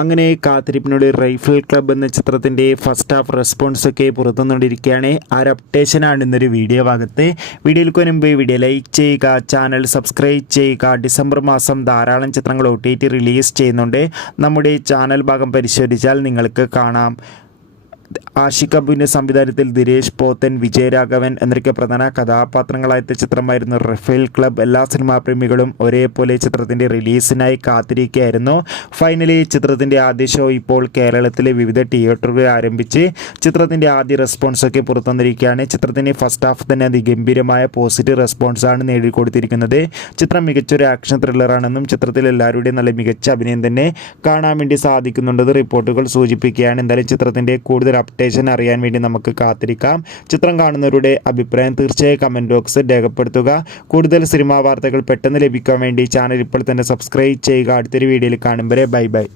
അങ്ങനെ കാത്തിരിപ്പിനോട് rifle club എന്ന ചിത്രത്തിൻ്റെ ഫസ്റ്റ് ഹാഫ് റെസ്പോൺസൊക്കെ പുറത്തുനിന്നുകൊണ്ടിരിക്കുകയാണ്. ആ ഒരു അപ്ഡേഷനാണ് ഇന്നൊരു വീഡിയോ ഭാഗത്ത്. വീഡിയോയ്ക്ക് മുൻപ് വീഡിയോ ലൈക്ക് ചെയ്യുക, ചാനൽ സബ്സ്ക്രൈബ് ചെയ്യുക. ഡിസംബർ മാസം ധാരാളം ചിത്രങ്ങൾ OTT റിലീസ് ചെയ്യുന്നുണ്ട്. നമ്മുടെ ചാനൽ ഭാഗം പരിശോധിച്ചാൽ നിങ്ങൾക്ക് കാണാം. ആഷിഖ് അബുവിൻ്റെ സംവിധാനത്തിൽ ദിനേശ് പോത്തൻ, വിജയരാഘവൻ എന്നൊക്കെ പ്രധാന കഥാപാത്രങ്ങളായ ചിത്രമായിരുന്നു റഫേൽ ക്ലബ്ബ്. എല്ലാ സിനിമാ പ്രേമികളും ഒരേപോലെ ചിത്രത്തിൻ്റെ റിലീസിനായി കാത്തിരിക്കുകയായിരുന്നു. ഫൈനലി ചിത്രത്തിൻ്റെ ആദ്യ ഷോ ഇപ്പോൾ കേരളത്തിലെ വിവിധ തിയേറ്ററുകൾ ആരംഭിച്ച് ചിത്രത്തിൻ്റെ ആദ്യ റെസ്പോൺസൊക്കെ പുറത്തുവന്നിരിക്കുകയാണ്. ചിത്രത്തിൻ്റെ ഫസ്റ്റ് ഹാഫ് തന്നെ അതിഗംഭീരമായ പോസിറ്റീവ് റെസ്പോൺസാണ് നേടിക്കൊടുത്തിരിക്കുന്നത്. ചിത്രം മികച്ചൊരു ആക്ഷൻ ത്രില്ലറാണെന്നും ചിത്രത്തിൽ എല്ലാവരുടെയും നല്ല മികച്ച അഭിനയം തന്നെ കാണാൻ വേണ്ടി സാധിക്കുന്നുണ്ടെന്ന് റിപ്പോർട്ടുകൾ സൂചിപ്പിക്കുകയാണ്. എന്തായാലും ചിത്രത്തിൻ്റെ കൂടുതൽ അപ്ഡേഷൻ അറിയാൻ വേണ്ടി നമുക്ക് കാത്തിരിക്കാം. ചിത്രം കാണുന്നവരുടെ അഭിപ്രായം തീർച്ചയായും കമൻറ്റ് ബോക്സിൽ രേഖപ്പെടുത്തുക. കൂടുതൽ സിനിമാ വാർത്തകൾ പെട്ടെന്ന് ലഭിക്കാൻ വേണ്ടി ചാനൽ ഇപ്പോൾ തന്നെ സബ്സ്ക്രൈബ് ചെയ്യുക. അടുത്തൊരു വീഡിയോയിൽ കാണും വരെ ബൈ ബൈ.